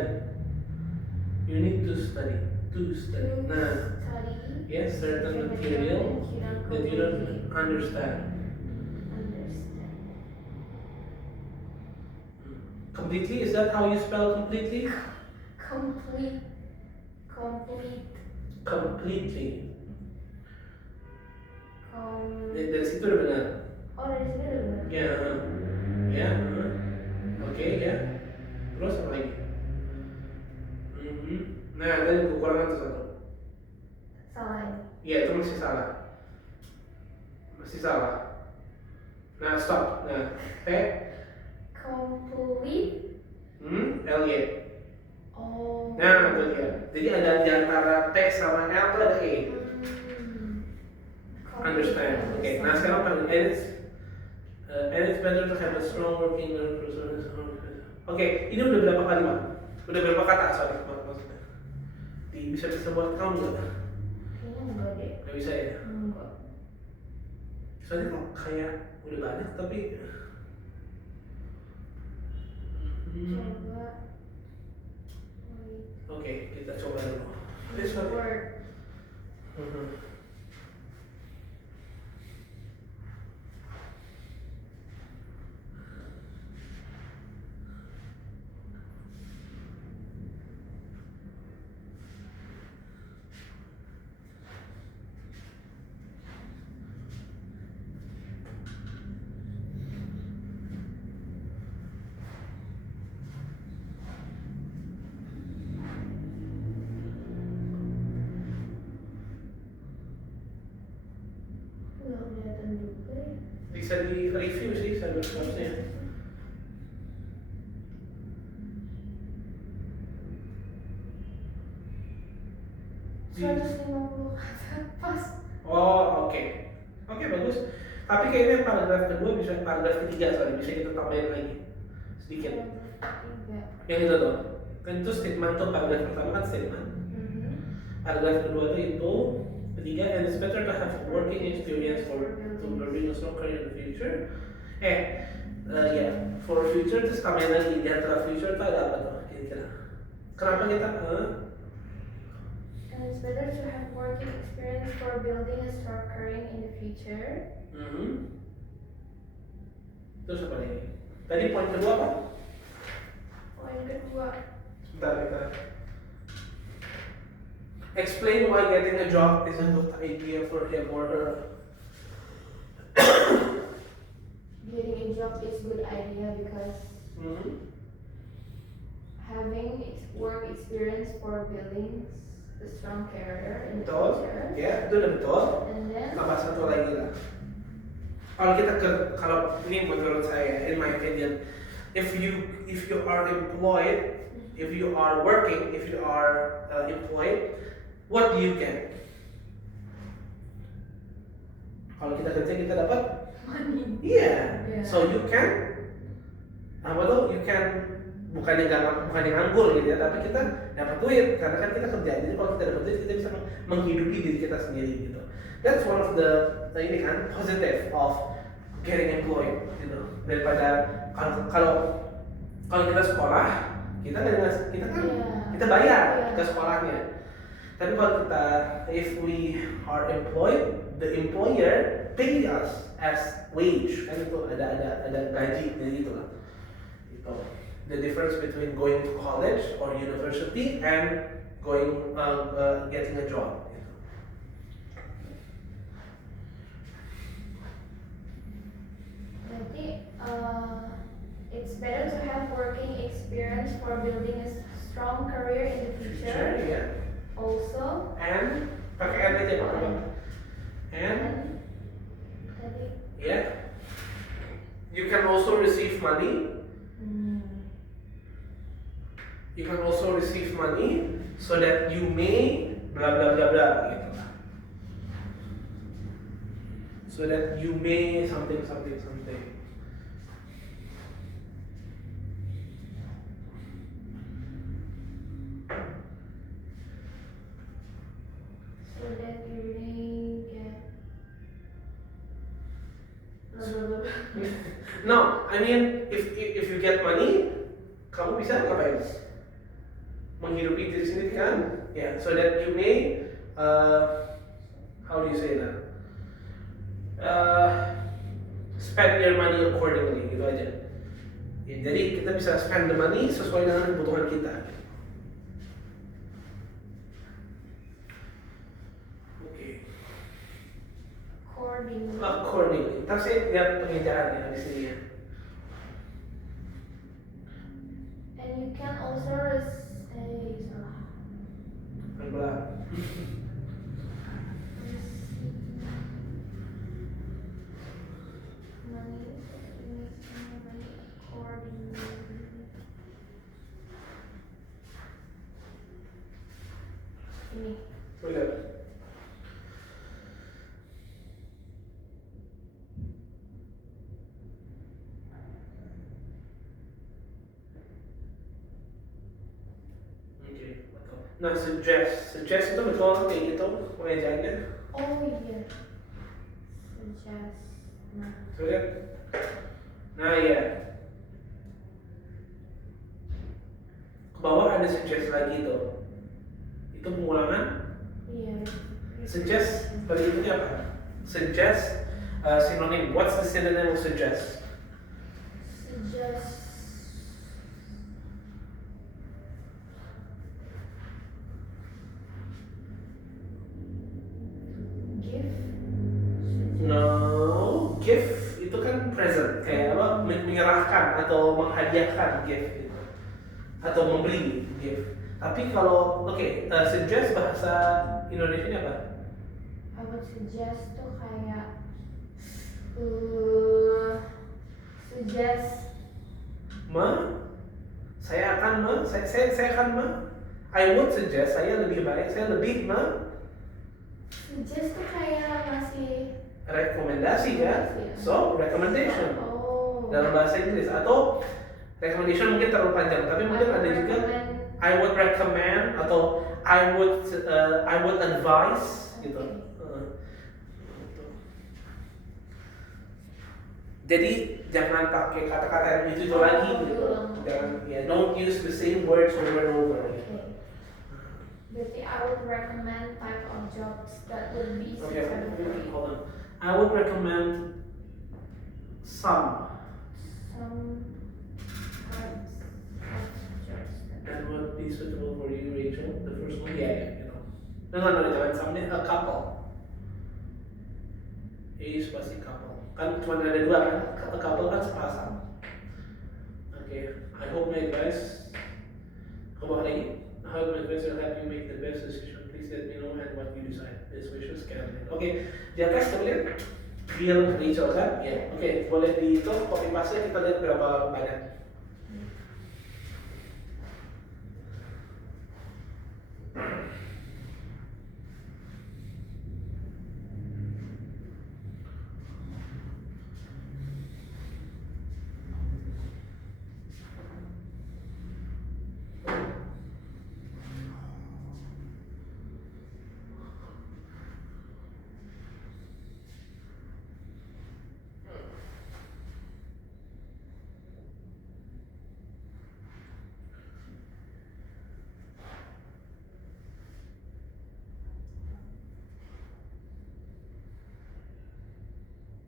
You need to study. To study. To Nah, study yes, certain material that you don't understand. Completely, is that how you spell completely? Complete. Completely. Dari situ udah benar. Oh, dari sini udah benar. Ya, ya, oke ya. Terus apa lagi? Nah, tadi kekurangan tuh satu. Salah. Iya, itu masih salah. Masih salah. Nah, stop. Nah, T. Complete. L-Y. Oh. Nah, itu dia. Jadi ada di antara T sama L tuh ada E. Understand. Okay. Nah, sekarang and it's better to have a strong working person. Oke, ini udah berapa kalimat? Udah berapa kata? Sorry, maksudnya. Bisa buat kamu nggak? Kayaknya enggak deh. Nggak bisa ya? Enggak. Soalnya kok kayak udah banyak tapi. Coba. Oke, kita coba dulu. Word. Nggak kelihatan juga ya. Bisa di review sih cyberspace-nya. Di 150 kata pas. Oh, oke. Oke, bagus. Tapi kayaknya paragraf kedua paragraf ketiga bisa kita tambahin lagi sedikit. Yang itu tuh. Kan itu statement tuh, paragraf pertama kan statement. Paragraf kedua tuh itu ketiga, and it's better to have working experience to building a strong career in the future. For future terus tambahin lagi di antara future tuh ada apa tuh kira-kira? Kenapa kita? And it's better to have working experience for building a strong career in the future. Terus apa lagi? Tadi poin kedua apa? Poin kedua. Sebentar kita. Explain why getting a job is a good idea for him or her. Getting a job is good idea because having work experience for building a strong career in the future. Ya, itu udah betul. And then tambah satu lagi lah. Kalau ini menurut saya, in my opinion, if you are employed, if you are working, if you are employed, what do you get? Kalau kita kerja kita dapat money. Iya. Yeah. So you can you can bukannya nganggur gitu ya, tapi kita dapat duit karena kan kita kerja. Jadi kalau kita dapat duit kita bisa menghidupi diri kita sendiri gitu. That's one of the ini kan positive of getting employed gitu. Daripada kalau kalau kita sekolah, kita kan kita bayar ke sekolahnya. Tapi kalau kita, if we are employed, the employer pay us as wage, kan itu ada gaji dari itu lah. Itu the difference between going to college or university and going getting a job. Berarti it's better to have working experience for building a strong career in the future. Sure, yeah. Also. And pakai N aja Pak. And tadi. Yeah. You can also receive money. You can also receive money so that you may blah blah blah blah gitu. So that you may something something something. So that you may get. No, I mean if you get money, kamu bisa ngapain? Menghidupi diri sendiri kan? Yeah, so that you may how do you say that? Spend your money accordingly gitu aja. Ya, jadi kita bisa spend the money sesuai dengan kebutuhan kita. Accordingly. Ntar saya lihat pengejaannya di sini ya. And you can also Pelan-pelan. Ini. Boleh. Nah, suggest itu betul kayak gitu pengejaannya. Oh iya. Suggest. Sudah. Nah ya. Ke bawah ada suggest lagi tuh. Itu pengulangan. Iya. Suggest berikutnya apa? Suggest synonym. What's the synonym of suggest? Suggest. No, gift itu kan present, kayak apa? Menyerahkan atau menghadiahkan gift gitu. Atau memberi gift. Tapi kalau suggest bahasa Indonesia apa? I would suggest tuh kayak suggest saya akan I would suggest, saya lebih baik, saya lebih suggest tuh kayak masih rekomendasi kan? So, recommendation. Oh. Dalam bahasa Inggris atau recommendation mungkin terlalu panjang, tapi mungkin ada juga I would recommend atau I would advise gitu. Jadi jangan pakai kata-kata yang itu lagi gitu. Jangan don't use the same words over and over. Berarti I would recommend type of jobs that would be suitable for you. Hold on. I would recommend some types of jobs that would be suitable for you, Rachel. The first one, you know. No, jangan some, a couple. A spasi couple. Kan cuma ada dua kan? A couple kan sepasang. Okay. I hope my advice. Come on, I hope my advice will help you make the best decision. Please let me know and what you decide. Best wishes, Karen. Okay. Di atas kita lihat bill Rachel kan? Ya. Oke. Boleh di itu copy paste kita lihat berapa banyak.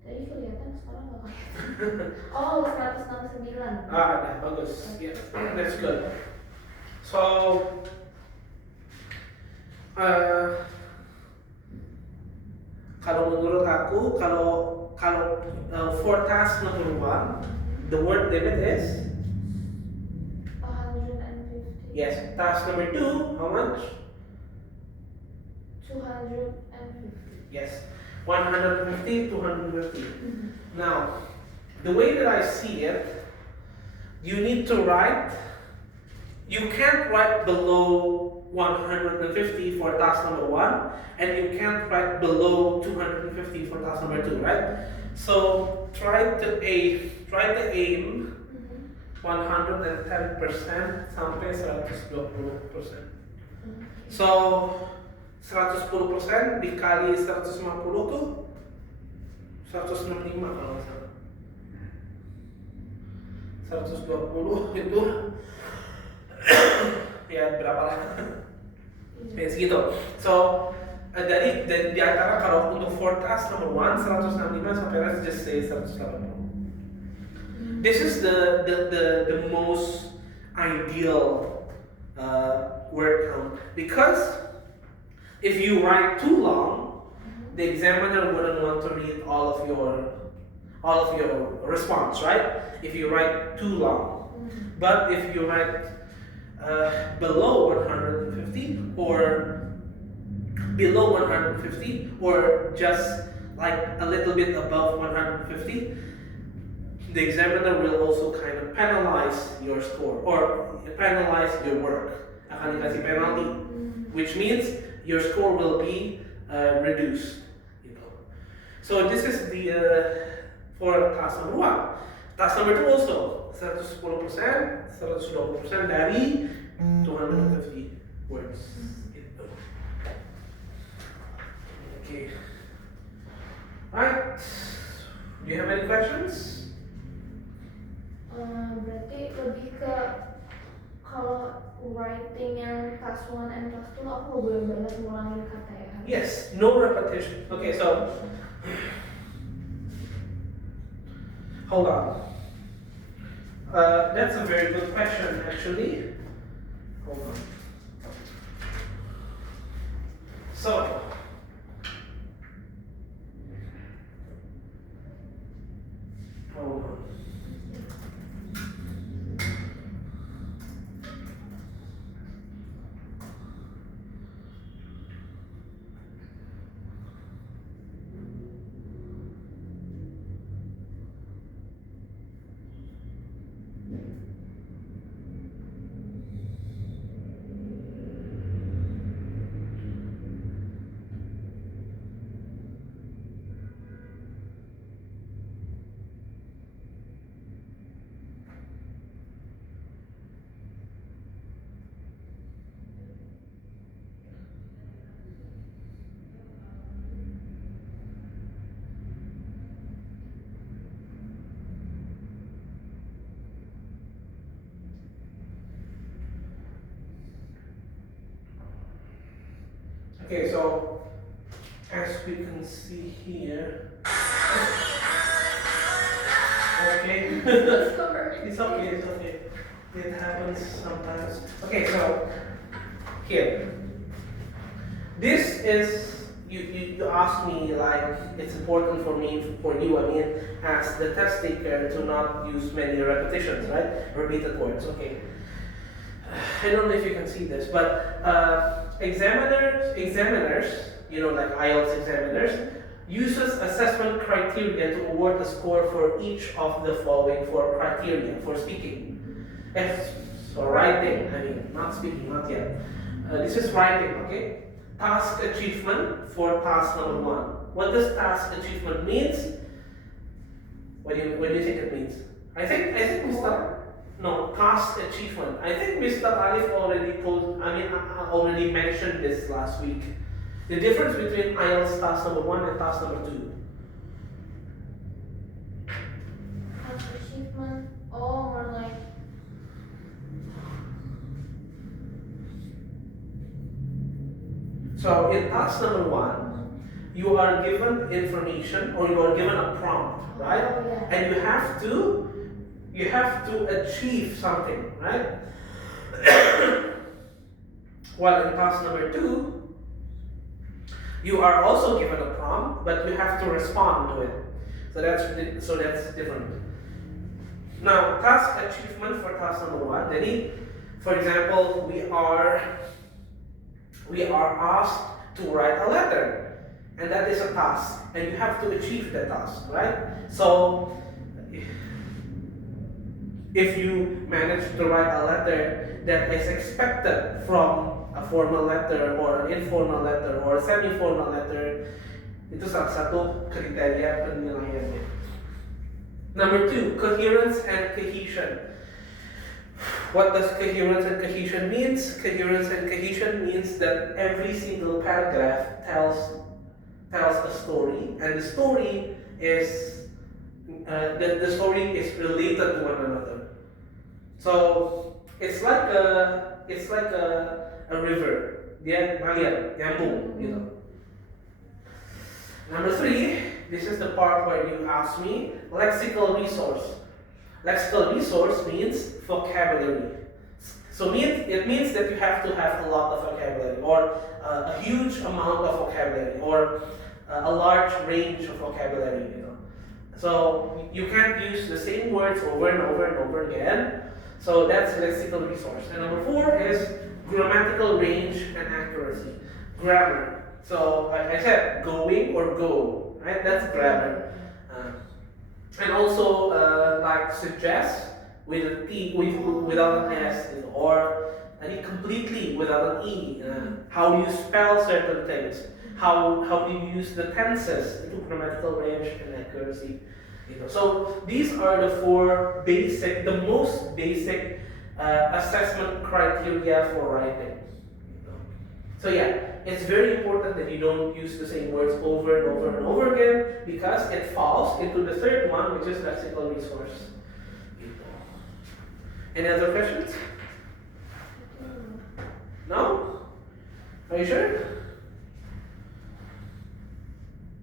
Tadi kelihatan, sekarang nggak kelihatan. Oh, 169. Nah, bagus. Yeah, that's good. So, kalau menurut aku, kalau for task number 1, the word limit is 150. yes. Task number 2, how much? 250. Yes, 150, 250. Now, the way that I see it, you need to write. You can't write below 150 for task number 1, and you can't write below 250 for task number 2, right? So try to aim 110% sampai 120%. So 110% dikali 150 tuh 165 kalau nggak salah. 120 itu ya berapa lah? Ya segitu. So dari di antara kalau untuk forecast number 1 165 sampai let's just say 180. This is the most ideal word count, because if you write too long, the examiner wouldn't want to read all of your response, right? If you write too long. But if you write below 150 or below 150 or just like a little bit above 150, the examiner will also kind of penalize your score or penalize your work. Akan dikasih penalty, which means your score will be reduced. So this is the for task number 1. Task number 2 also 110%, 120% dari 250 words. Okay. Right. Do you have any questions? Berarti lebih ke kalau writing yang task 1 and task 2 aku boleh banget ngulangin kata ya? Yes, no repetition. Okay, so hold on. That's a very good question, actually. Hold on. So, hold on. Okay, so as we can see here, okay, it's okay, it happens sometimes. Okay, so here, this is, you asked me like it's important for you, I mean, as the test taker to not use many repetitions, right? Repeated words, okay. I don't know if you can see this, but examiners, like IELTS examiners, uses assessment criteria to award a score for each of the following 4 criteria for speaking. So writing, I mean, not speaking, not yet. This is writing, okay? Task achievement for task number 1. What does task achievement means? What do you think it means? I think task achievement. I think Mr. Alif already mentioned this last week. The difference between IELTS task number 1 and task number 2. Task achievement, more like So in task number 1, you are given information or you are given a prompt, right? Oh, yeah. And you have to achieve something, right? While in task number 2, you are also given a prompt, but you have to respond to it. So that's different. Now, task achievement for task number 1. Jadi, for example, we are asked to write a letter, and that is a task, and you have to achieve the task, right? So, if you manage to write a letter that is expected from a formal letter or an informal letter or a semi-formal letter, itu salah satu kriteria penilaiannya. Number 2, coherence and cohesion. What does coherence and cohesion means? Coherence and cohesion means that every single paragraph tells a story, and the story is related to one another. So it's like a river. Dia mengalir, nyambung, gitu. Number 3, this is the part where you ask me, lexical resource. Lexical resource means vocabulary. So it means that you have to have a lot of vocabulary, or a huge amount of vocabulary, or a large range of vocabulary. So you can't use the same words over and over and over again. So that's lexical resource. And number 4 is grammatical range and accuracy. Grammar. So like I said, going or go, right? That's grammar. And also like suggest with a T, without an S, or completely without an E. How do you spell certain things? How do you use the tenses? Grammatical range and accuracy. So these are the 4 basic, the most basic assessment criteria for writing. So yeah, it's very important that you don't use the same words over and over and over again, because it falls into the 3rd one, which is lexical resource. Any other questions? No? Are you sure?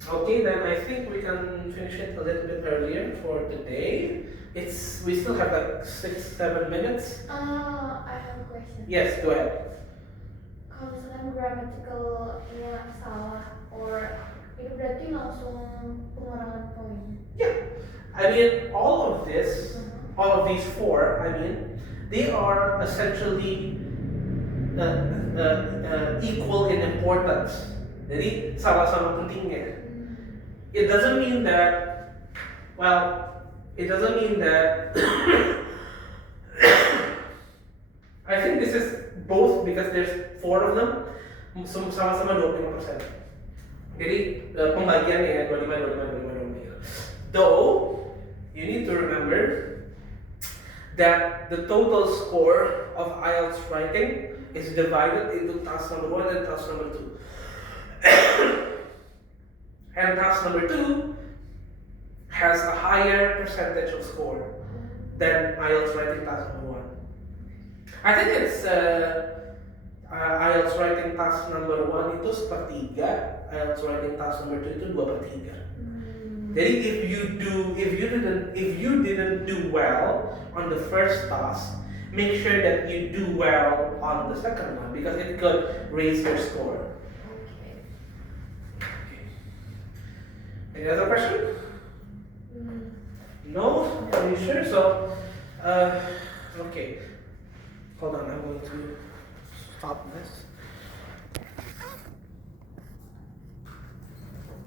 Okay, then I think we can finish it a little bit earlier for today. We still have like 6-7 minutes. I have a question. Yes, go ahead. Kalau misalkan grammaticalnya salah, or itu berarti langsung pengurangan poin. Yeah, I mean all of these 4, I mean, they are essentially equal in importance. Jadi sama-sama pentingnya. It doesn't mean that, I think this is both because there's 4 of them, sama-sama 25%. Jadi pembagiannya ya 25. Though you need to remember that the total score of IELTS writing is divided into task number 1 and task number 2. And task number 2 has a higher percentage of score than IELTS writing task number 1. I think it's IELTS writing task number 1 itu 1/3, IELTS writing task number 2 itu 2/3. Jadi if you didn't do well on the first task, make sure that you do well on the second one, because it could raise your score. Any other question? No? Are you sure? So, okay. Hold on, I'm going to stop this.